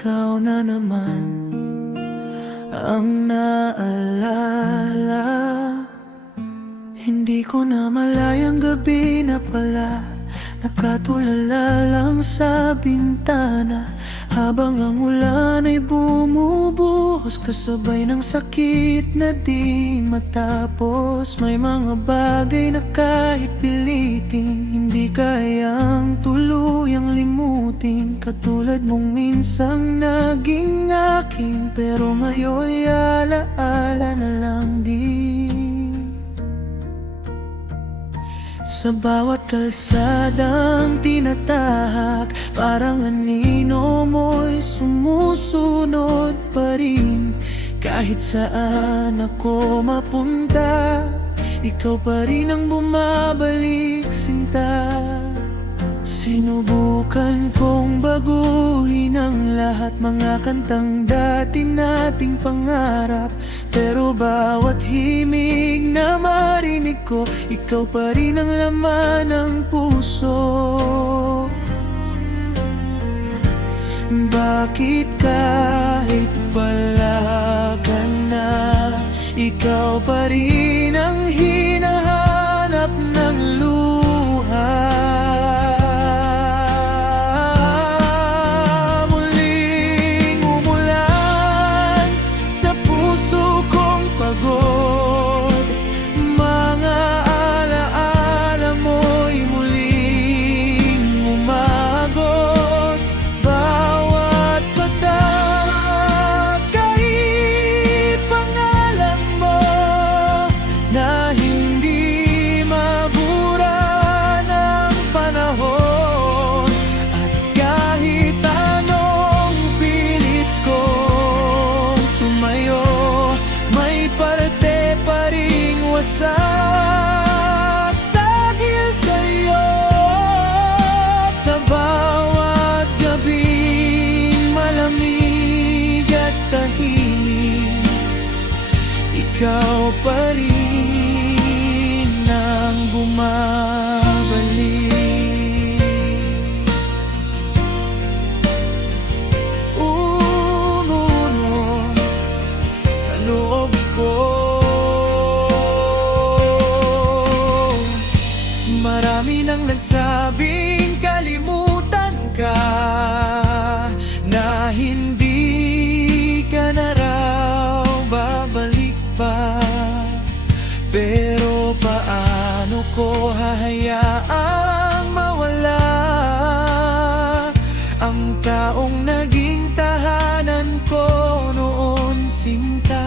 ikaw na naman ang naalala. Hindi ko na malayang gabi na pala, nakatulala lang sa bintana, habang ang ulan ay bumubuhos kasabay ng sakit na di matapos. May mga bagay na kahit pilitin, hindi kayang tuluyang limutin, katulad mong minsang naging akin, pero ngayon'y alaala na lang din. Sa bawat kalsadang tinatahak, parang anino mo'y sumusunod pa rin. Kahit saan ako mapunta, ikaw pa rin ang bumabalik, sinta. Sinubukan kong baguhin ang lahat, mga kantang dati nating pangarap, pero bawat himig na marinig ko, ikaw pa rin ang laman ng puso. Bakit kahit wala ka na, ikaw pa rin ang hinahanap ng luha? Muling umulan sa puso kong pagod, mga alaala mo'y muling umagos. Bawat patak ay pangalan mo na hindi mabura ng panahon. At kahit anong pilit kong tumayo, may parte pa ring wasak dahil sa'yo. Sa bawat gabing malamig at tahimik, ikaw pa rin ang bumabalik. Umuno sa loob ko, marami nang nagsabing kalimutan ka, na hindi ka na raw babalik pa. Pero paano ko hahayaang mawala ang taong naging tahanan ko noon, sinta?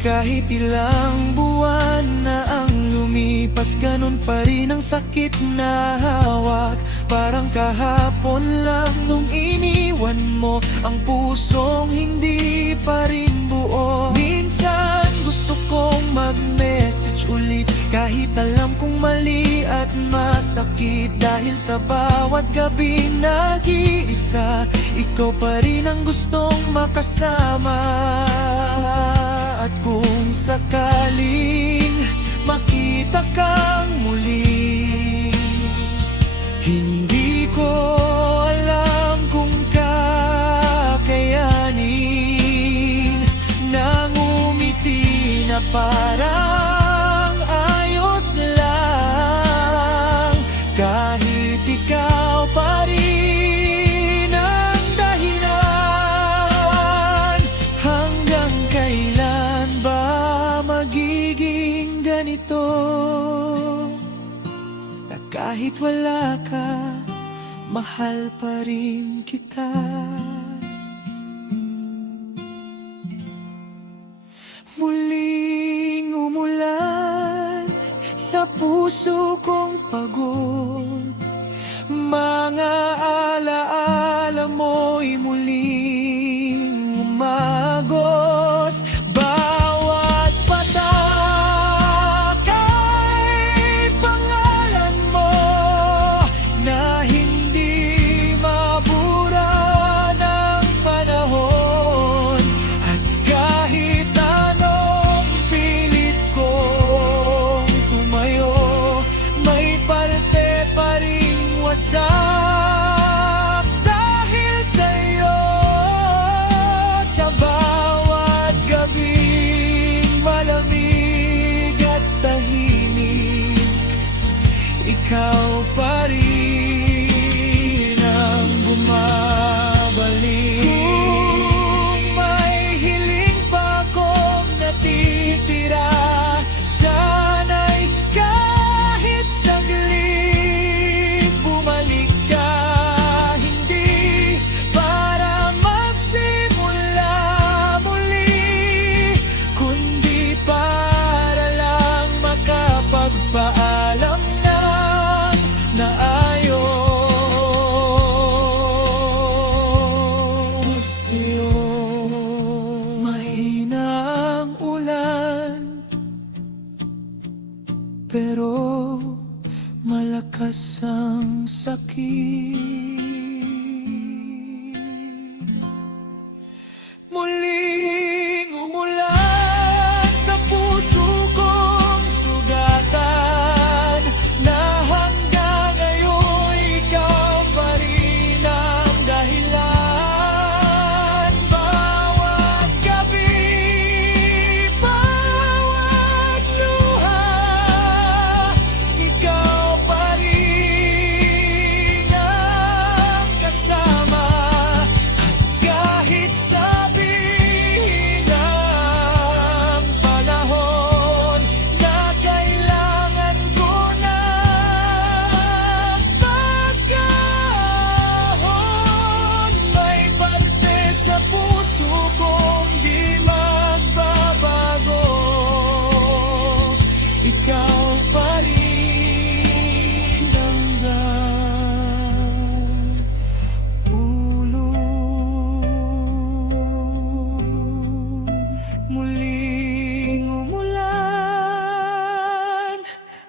Kahit ilang buwan na ang lumipas, ganun pa rin ang sakit na hawak. Parang kahapon lang nung iniwan mo ang pusong hindi pa rin buo. Minsan gusto kong mag-message ulit, kahit alam kong mali at masakit, dahil sa bawat gabi nag-iisa, ikaw pa rin ang gustong makasama. At kung sakaling makita kang muli, hindi ko alam kung kakayanin nang umiti na parang ayos lang, kahit ikaw pa rin ang dahilan. Hanggang kailan ba magiging ganito, na kahit wala ka, mahal pa rin kita? Muling umulan sa puso kong pagod, mga alaala mo'y muling umagos. Bawat patak ay pangalan mo na hindi mabura ng panahon. At kahit anong pilit kong tumayo, may parte pa ring wasak dahil Muling umulan sa puso kong sugatan, na hanggang ngayon ikaw pa rin ang dahilan. Bawat gabi, bawat luha, ikaw pa rin ang kasama. Kahit sabihin ng panahon na kailangan ko ng pagkahon, may parte sa puso kong di magbabago. Ikaw pa rin hanggang ulo. Muling umulan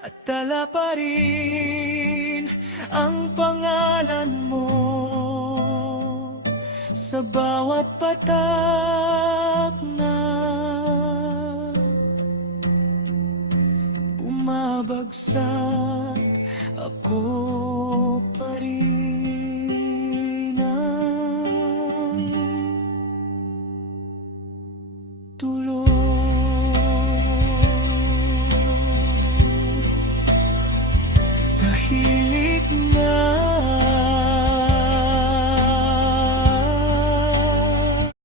at tala pa rin ang pangalan mo sa bawat patak na bumabagsak. Ako pa rin